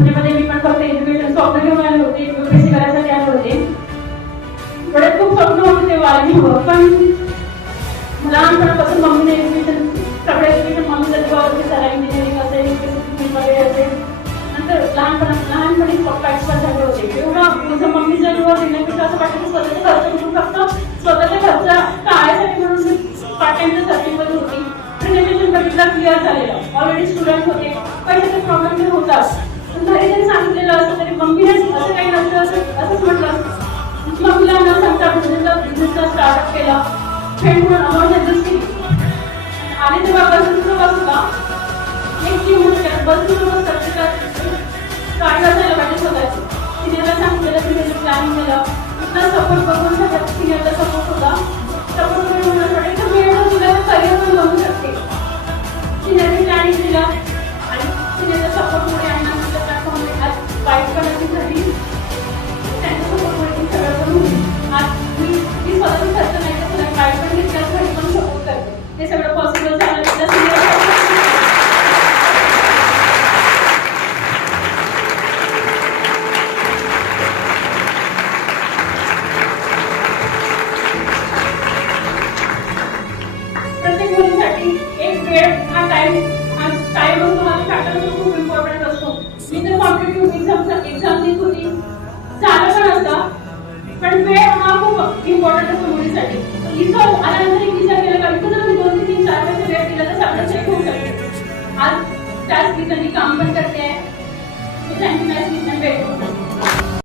पुण्यामध्ये मी पण फक्त एज्युकेशन स्वप्न घेऊन आले होते, UPSC करायसाठी आले होते. थोडे खूप स्वप्न होते ते वाढीवर, पण लहानपणापासून मम्मीने एज्युकेशन सगळं एज्युकेशन मम्मीचं जीवावरती झालं. इंजिनिअरिंग असेल, UPSC वगैरे असेल. नंतर लहानपणी पप्पा एक्सपायर झाले होते. एवढं माझं मम्मीच्या जीवावर देण्यापेक्षा असं वाटतं की स्वतःचे खर्च करून फक्त स्वतःच्या खर्च टाळायसाठी म्हणून मी पार्ट टाइमच्या सर्विसमध्ये होती. प्रेझेंटेशन बघितला, क्लिअर झालेलं. ऑलरेडी स्टुडंट होते, पैशाचे प्रॉब्लेम होताच. घरी जरी सांगितलेलं असतं तरी मम्मीने असं काही नसतं असंच म्हटलं. मम्मीला न सांगता बिझनेसचा स्टार्टअप केला. फ्रेंड म्हणून अमाऊंट ऍडजस्ट केली. आणि तेव्हा बसून बसला एक टीम होती, बसून बसतात गाडी वाजायला पाहिजे स्वतःची. सिनियरला सांगितलेलं, सिनियरने प्लॅनिंग केलं. इथला सपोर्ट बघून सगळ्यात सिनियरचा सपोर्ट होता. सपोर्ट करून होण्यासाठी तर मी एवढं तुला करिअर पण बनवू शकते. सिनियरने प्लॅनिंग दिलं आणि सिनियरच्या सपोर्टमुळे आणि आमच्या प्लॅटफॉर्मने आज फाईट करण्यासाठी त्यांच्या सपोर्टमुळे सगळं पण होईल. आज मी स्वतःचा खर्च नाही तर तुला फाईट पण घेतल्यासाठी पण सपोर्ट करते. ते सगळं पॉसिबल झालं तिथल्या सिनियर. प्रत्येक मुलीसाठी एक वेळ हा टाइम असतो, माझ्या फॅक्टर खूप इम्पॉर्टंट असतो. मी तर कॉम्पिटिटिव्ह एक्झाम देत होती, झालं पण असतं, पण वेळ हा खूप इम्पॉर्टंट असतो मुलीसाठी. इथं आल्यानंतर एक विचार केला का इथं जर मी 2 ते 3 4 वेळ वेळ दिला तर सगळं चेक होऊ शकते. आज त्याच ठिकाणी काम पण करते आहे.